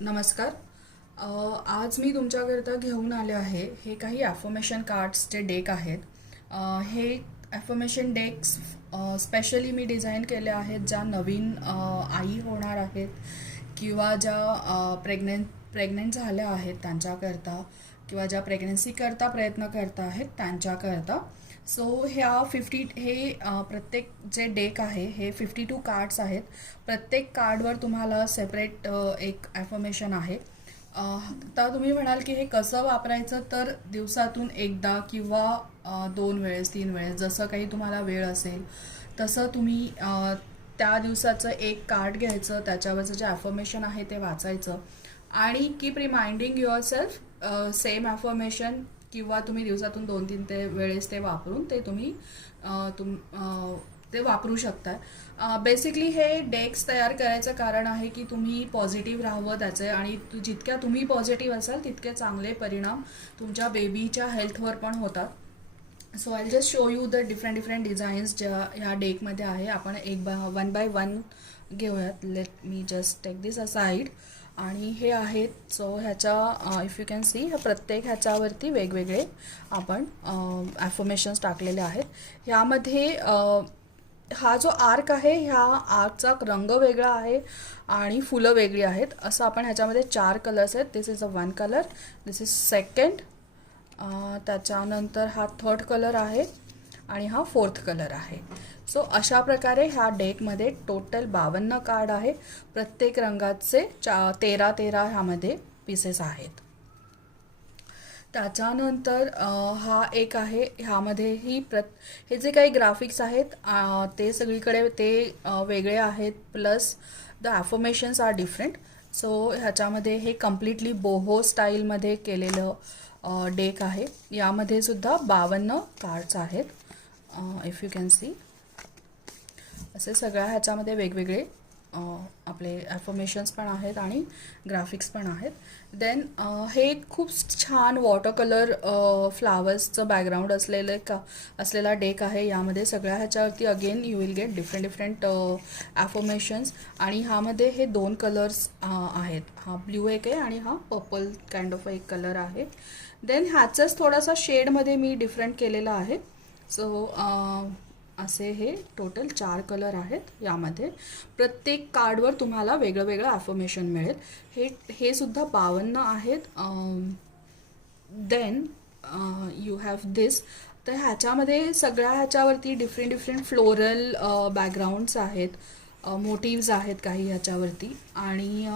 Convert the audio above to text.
नमस्कार. आज मी तुमच्याकरिता घेऊन आले आहे हे काही ॲफर्मेशन कार्ड्सचे डेक आहेत. हे ॲफर्मेशन डेक्स स्पेशली मी डिझाईन केले आहेत ज्या नवीन आई होणार आहेत किंवा ज्या प्रेग्नंट झाल्या आहेत त्यांच्याकरता किंवा ज्या प्रेग्नन्सीकरता प्रयत्न करता आहेत त्यांच्याकरता. सो ह्या प्रत्येक जे डेक आहे हे 52 कार्ड्स आहेत. प्रत्येक कार्डवर तुम्हाला सेपरेट एक ॲफर्मेशन आहे. आता तुम्ही म्हणाल की हे कसं वापरायचं, तर दिवसातून एकदा किंवा 2 वेळेस 3 वेळेस जसं काही तुम्हाला वेळ असेल तसं तुम्ही त्या दिवसाचं एक कार्ड घ्यायचं, त्याच्यावरचं जे ॲफर्मेशन आहे ते वाचायचं आणि keep reminding your self same affirmation किंवा तुम्ही दिवसातून 2-3 वेळेस ते वापरून ते तुम्ही ते वापरू शकता. बेसिकली हे डेक्स तयार करायचं कारण आहे की तुम्ही पॉझिटिव्ह राहावं त्याचे आणि जितक्या तुम्ही पॉझिटिव्ह असाल तितके चांगले परिणाम तुमच्या बेबीच्या हेल्थवर पण होतात. So I just show you the different designs ज्या ह्या डेकमध्ये आहे. आपण वन बाय वन घेऊयात. लेट मी जस्ट टेक दिस असाइड. आणि हे आहेत. सो ह्याच्या इफ यू कॅन सी प्रत्येक ह्याच्यावरती वेगवेगळे आपण ॲफर्मेशन्स टाकलेले आहेत. ह्यामध्ये हा जो आर्क आहे ह्या आर्कचा रंग वेगळा आहे आणि फुलं वेगळी आहेत. असं आपण ह्याच्यामध्ये 4 कलर्स आहेत. This is a 1 colour, this is second, त्याच्यानंतर हा 3rd कलर आहे आणि हा 4th कलर आहे. सो अशा प्रकारे ह्या डेकमध्ये टोटल 52 कार्ड आहे. प्रत्येक रंगाचे 13 ह्यामध्ये पीसेस आहेत. त्याच्यानंतर हा एक आहे. ह्यामध्ये हे जे काही ग्राफिक्स आहेत ते सगळीकडे ते वेगळे आहेत. Plus the affirmations are different. So ह्याच्यामध्ये हे कम्प्लिटली बोहो स्टाईलमध्ये केलेलं डेक आहे. यामध्ये सुद्धा 52 कार्ड्स आहेत. इफ यू कॅन सी असे सगळ्या ह्याच्यामध्ये वेगवेगळे आपले ॲफर्मेशन्स पण आहेत आणि ग्राफिक्स पण आहेत. देन हे खूप छान वॉटर कलर फ्लावर्सचं बॅकग्राऊंड असलेला डेक आहे. यामध्ये सगळ्या ह्याच्यावरती again you will get different affirmations आणि ह्यामध्ये हे 2 कलर्स आहेत. हा ब्ल्यू एक आहे आणि हा पर्पल काइंड ऑफ एक कलर आहे. देन ह्याचंच थोडासा शेडमध्ये मी डिफरंट केलेला आहे. सो असे हे टोटल 4 कलर आहेत. यामध्ये प्रत्येक कार्डवर तुम्हाला वेगळं वेगळं ॲफर्मेशन मिळेल. हे सुद्धा 52 आहेत. देन यू हॅव दिस. तर ह्याच्यामध्ये सगळ्या ह्याच्यावरती डिफरंट फ्लोरल बॅकग्राऊंड्स आहेत, मोटिव्स आहेत काही ह्याच्यावरती आणि